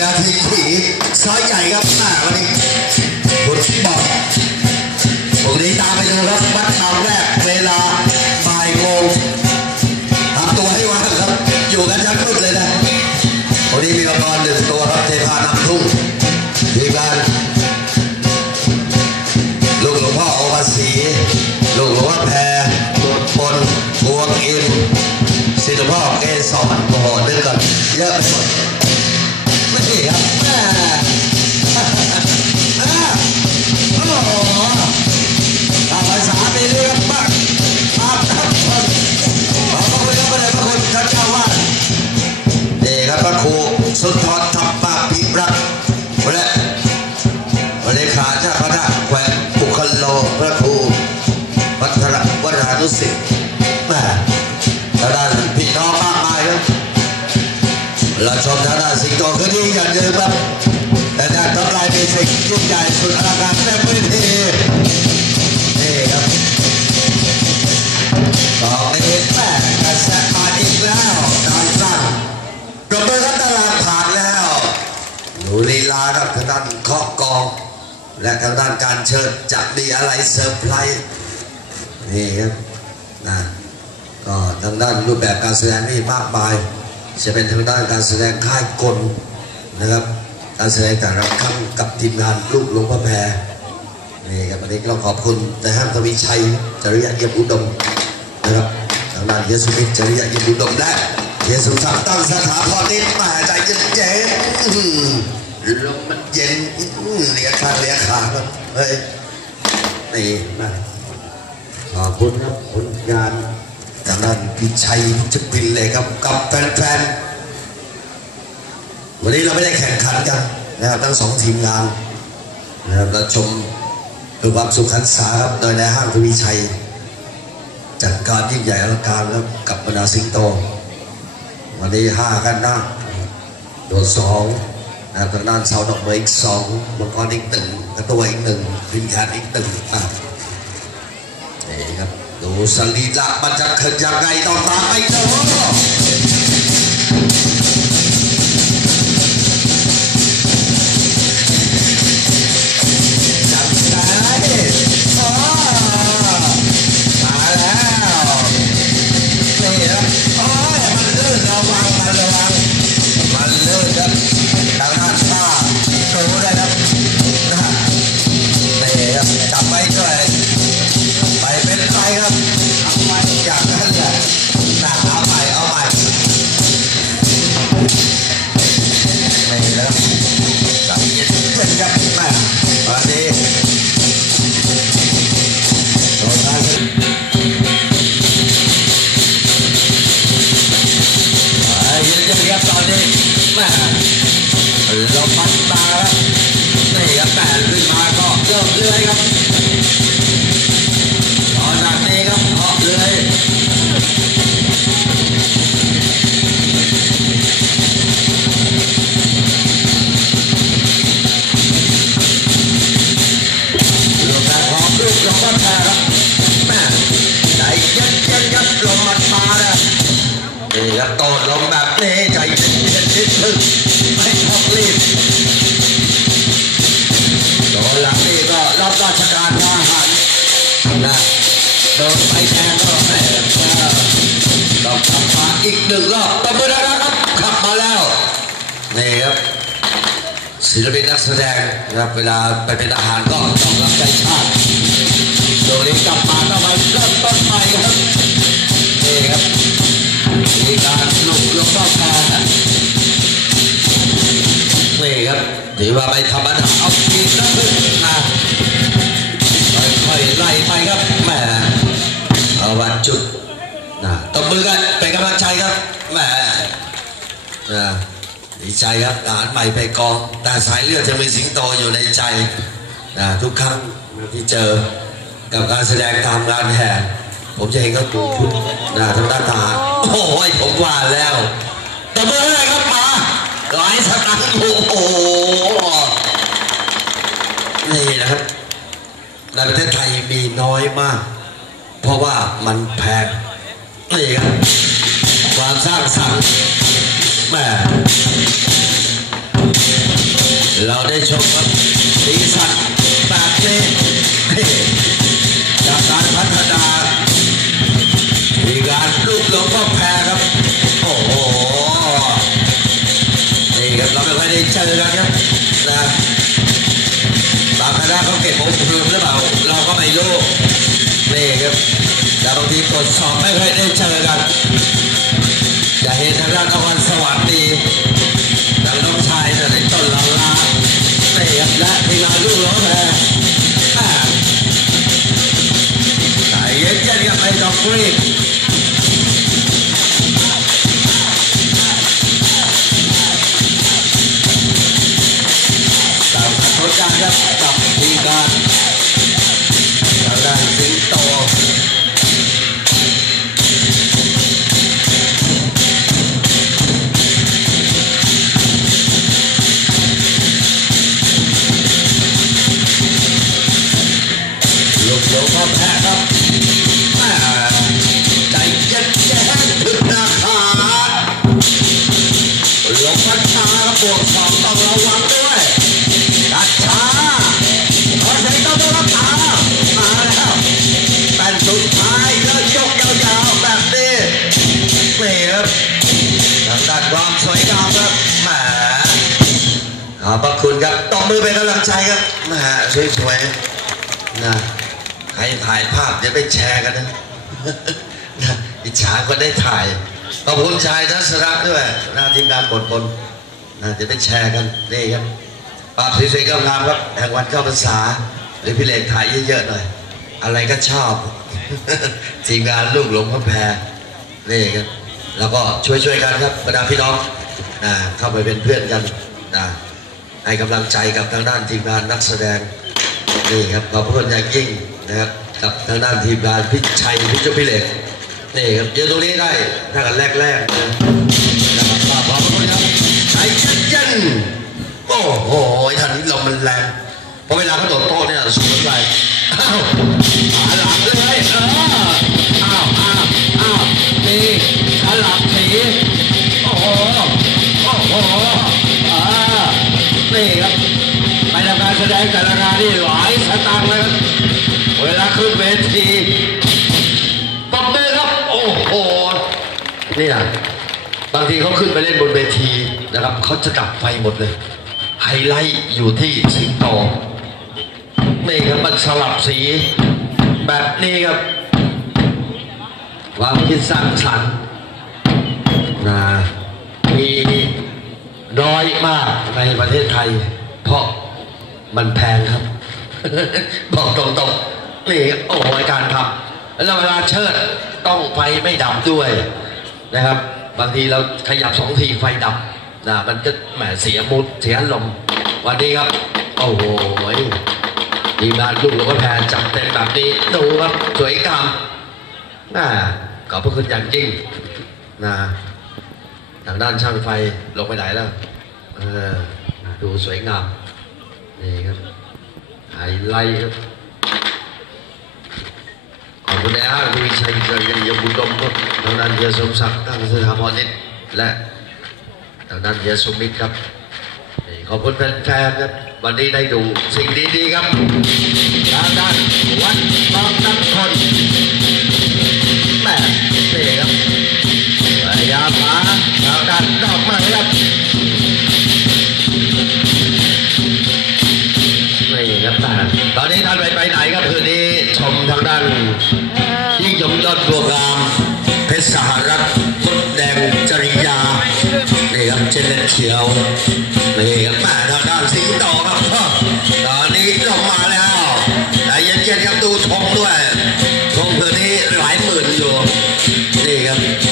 กาทีขีซอยใหญ่ครับหน้าวันนี้คุณบอกพรุ่งนี้ตามไปดูครับวัดเอาแรกเวลาบ่ายโมงทำตัวให้ว่างครับ อยู่กันยันมืดเลยนะวันนี้มีอุปกรณ์หนึ่งตัวครับเทพานำทุ่งทีมงานลูกหลวงพ่อโอภาสีลูกหลวงพ่อแพรตัวปนบวงอินศิลปพ่อเกสรโอ้โหนึกก่อนเยอะไปหมด ไใหญ่สุดอลังการแม่พื้นที่นี่ครับต่อไปนี้แม่กระแสมาอีกแล้วการสร้างกระเบื้องตลาดผ่านแล้วดูลีลาครับทางด้านเคาะกอง และทางด้านการเชิญจะมีอะไรเซอร์ไพรส์นี่ครับนะก็ทางด้านรูปแบบการแสดงนี่มากมาย จะเป็นทางด้านการแสดงค่ายกลนะครับ การแสดงแต่ละครั้งกับทีมงานลูกหลวงพ่อแพรนี่ครับวันนี้เราขอบคุณนายห้างทวีชัยจริยะเยี่ยมอุดมนะครับทางด้านเยสุมิตรจริยะเยี่ยมอุดมและเยสุสังตั้งสถาพรนิดมาใจเย็นเจ๊ลมมันเย็นเลียขาเลียขาครับเฮ้ยนี่มาขอบคุณครับผลงานทางด้านพิชัยพิจปินเลยครับกับแฟนๆ วันนี้เราไม่ได้แข่งขันกันนะครับทั้งสองทีมงานนะครับเราชมเพื่อความสุขขันษาครับโดยนายห้างทวีชัย จัดการยิ่งใหญ่อลังการครับกับบรรดาสิงโต วันนี้ห้ากันนะโดนสองนะทางด้านเสาดอกไม้อีกสองมังกรอีกหนึ่งกระตัวอีกหนึ่งพินแคนอีกหนึ่งอะนี่ครับดูสรีระมันจะขึ้นยังไงต้องตามไปดูจั ราชการทหารนะโดนไปแทงก็แม่ต้องขับมาอีกหนึ่งรอบตบมือนะครับขับมาแล้วนี่ครับศิลปินนักแสดงนะครับเวลาไปเป็นอาหารก็ต้องรับใช้ชาติโดนนี้กลับมาก็ไปเริ่มต้นใหม่ครับนี่ครับมีการลุกลงเข้าแพรนี่ครับถือว่าไม่ธรรมดาเอาอีกนะนะค่อยๆไล่ไป ครับแหมเอาวันจุดนะตบมือกันเป็นกำลังใจครับแหมนะดีใจครับทหารใหม่ไปกองแต่สายเลือดยังมีสิงโตอยู่ในใจนะทุกครั้งที่เจอกับการแสดงตามงานแห่ผมจะเห็นเขาปูชุดนะทางด้านทหารโอ้ยผมว่าแล้วตบมือเลยครับมาหลายสตังค์โอ้โหนี่นะครับ ในประเทศไทย มีน้อยมาก เพราะว่ามันแพงนี่ครับความสร้างสรรค์แม่เราได้ชมครับสีสันแบบนี้ ทีมงานลู พระคุณครับตบมือเป็นกำลังใจครับแหมสวยๆนะใครถ่ายภาพเดี๋ยวไปแชร์กันนะนะอิจฉาคนได้ถ่ายขอบคุณชายทัศนะด้วยหน้าทีมงานบทบนนะเดี๋ยวไปแชร์กันนี่ครับภาพสวยๆงามครับแห่งวันเข้าพรรษาหรือพี่เล็กถ่ายเยอะๆหน่อยอะไรก็ชอบทีมงานลูกหลงพระแพรนี่ครับแล้วก็ช่วยๆกันครับบรรดาพี่น้องนะเข้าไปเป็นเพื่อนกันนะ ให้กำลังใจกับทางด้านทีมงานนักแสดงนี่ครับขอบพระคุณอย่างยิ่งนะครับกับทางด้านทีมงานพิชัยพิจพิเลกนี่ครับเดี๋ยวตรงนี้ได้ถ้ากันแรกๆนะนะครับขอบพระคุณครับใจเย็นโอ้โหท่านนี้ลมมันแรงเพราะเวลาเขาโดดโต้เนี่ยสูงไปอ้าว เนี่ยบางทีเขาขึ้นไปเล่นบนเวทีนะครับเขาจะดับไฟหมดเลย ไฮไลท์อยู่ที่สิงโตนี่ครับมันสลับสี แบบนี้ครับความคิดสร้างสรรค์นะมีน้อยมากในประเทศไทย เพราะมันแพงครับ บอกตรงๆนี่โอ้โหการทำแล้วเวลาเชิดต้องไฟไม่ดับด้วย นะครับ บางทีเราขยับสองทีไฟดับนะมันก็แหมเสียมุดเสียลมวันนี้ครับ โอ้โหทีมานลูกหลวงพ่อแพรจัดเต็มแบบนี้ดูครับสวยงามน่าขอบพระคุณอย่างยิ่งนะทางด้านช่างไฟลงไปไหนแล้วเออดูสวยงามนี่ครับไฮไลท์ครับ คุณนายห้างทวีชัยเจริญยบุญดมครับทางด้านเฮียสมศักดิ์ตั้งสถาพรนิดและทางด้านเฮียสมิตรครับขอบคุณแฟนๆครับวันนี้ได้ดูสิ่งดีๆครับทางด้านวัดบางน้ำคนแม่นี่ครับพยายามหาทางด้านดอกไม้ครับนี่ครับท่าตอนนี้ท่านไปไปไหนครับคืนนี้ชมทางด้าน ชียวนี่ครับแม่ทางด้านสิงโตครับตอนนี้ลงมาแล้วแต่เย็นๆครับดูธงด้วยธงตัวนี้หลายหมื่นอยู่นี่ครับ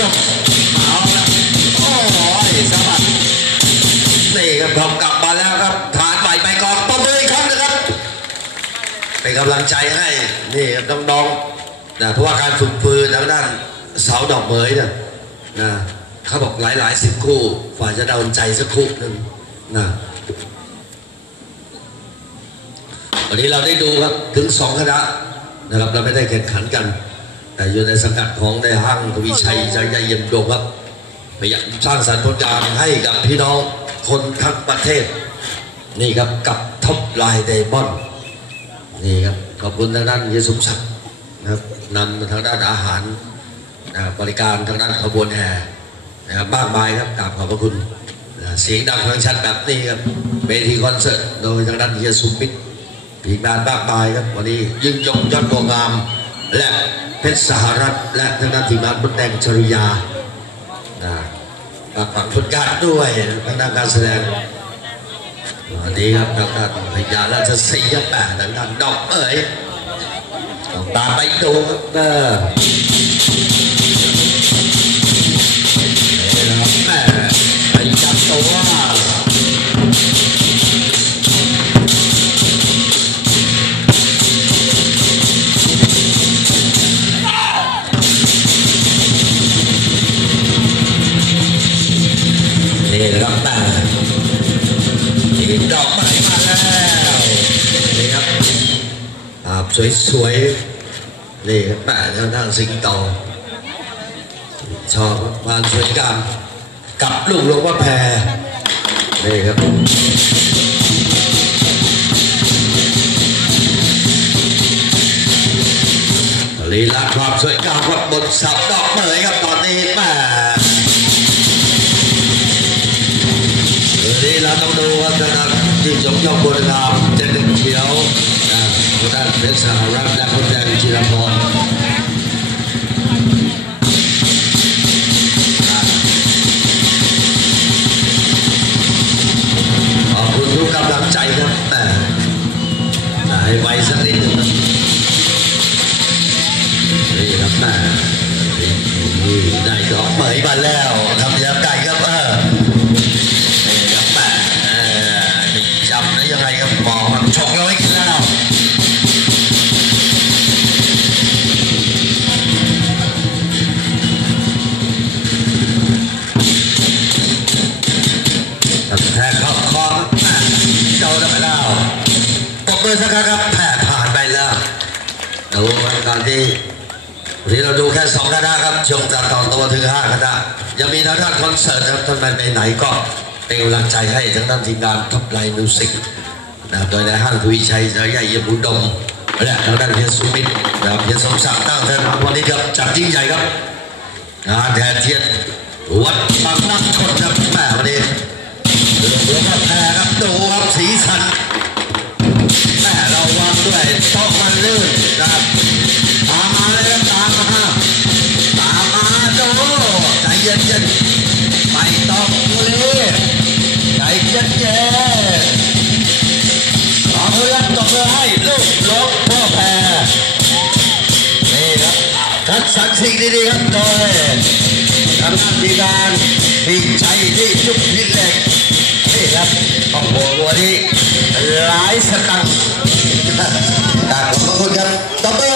ยักษ์จะพุ่งต้องเอาละโอ้ยสะบัดนี่ครับผมกลับมาแล้วครับฐานใหม่ไปก่อนตบมืออีกครั้งนะครับเป็นกำลังใจให้นี่ครับน้องๆนะเพราะว่าการฝึกฟืนทางด้านเสาดอกเหมยเนี่ยนะเขาบอกหลายหลายสิบคู่ฝ่าจะเดาใจสักคู่หนึ่งนะวันนี้เราได้ดูครับถึงสองคณะนะครับเราไม่ได้แข่งขันกัน แต่อยู่ในสังกัดของในห้างทวีชัยใจใหญ่เยี่ยมโดงครับพยายามสร้างสรรค์ผลงานให้กับพี่น้องคนทั้งประเทศ นี่ครับกับท็อปไลน์ไดมอนด์นี่ครับขอบคุณทางด้านเยสุศักดิ์นะครับนำทางด้านอาหารนะครับบริการทางด้านขบวนแห่นะครับมากมายครับกราบขอบพระคุณนะเสียงดังฟังชัดแบบนี้ครับเวทีคอนเสิร์ตโดยทางด้านเยสุมิตรอีกงานมากมายครับวันนี้ยิ่งยงยอดบัวงาม และเพชรสหรัฐและทางด้านทีมงานบุญแดงชริยานะฝากฝังผลการด้วยทางด้านการแสดงวันนี้ครับทางด้านพญาราชสีห์แปดทางด้านดอกเอ๋ยต้องตามไปดูครับเออไปจับตัว สวยๆนี่ครับแปะทางด้านสิงโตชอบครับความสวยงามกับลูกหลวงพ่อแพรนี่ครับลีลาความสวยงามครับบนสับดอกเหมยครับตอนนี้แม่วันนี้เราต้องดูว่าทางด้านที่ยงยองบนงามเจนหนึ่งเขียว นะทางด้านเพ ตบมือสักครั้ครับแพ้ผ่านไปแล้วดูตอนที่ที่เราดูแค่สองคณะครับช่วงจากต่อตัวถึงห้าคณะยังมีทางด้านคอนเสิร์ตนะครับท่านไปไหนก็เป็นกำลังใจให้ทางด้านทีมงานท็อปไลน์มิวสิกนะโดยในห้างทวีชัยสายใหญ่เยี่ยมบุญดมและทางด้านเฮียสุมิตรนะเฮียสมศักดิ์ตั้งแต่วันนี้ครับจัดยิ่งใหญ่ครับงานแทนเทียนวัดบางนักชนครับแม่วันนี้เรือเรือมาแพ้ครับดูครับสีสัน วางด้วยโต๊ะมันลื่นนะครับตามมาเลยครับตามมาตามมาโดใจเย็นเย็นๆไม่ต้องกุลีใจเย็นเย็นๆขอเพื่อนตบมือให้ลูกลวงพ่อแพรนี่ครับคัดสรรสิ่งดีๆครับโดยทางด้านทีมงานพี่ชัยที่จุกพิษเล็กนี่ครับโอ้โหวันนี้หลายสตังค์ ขอ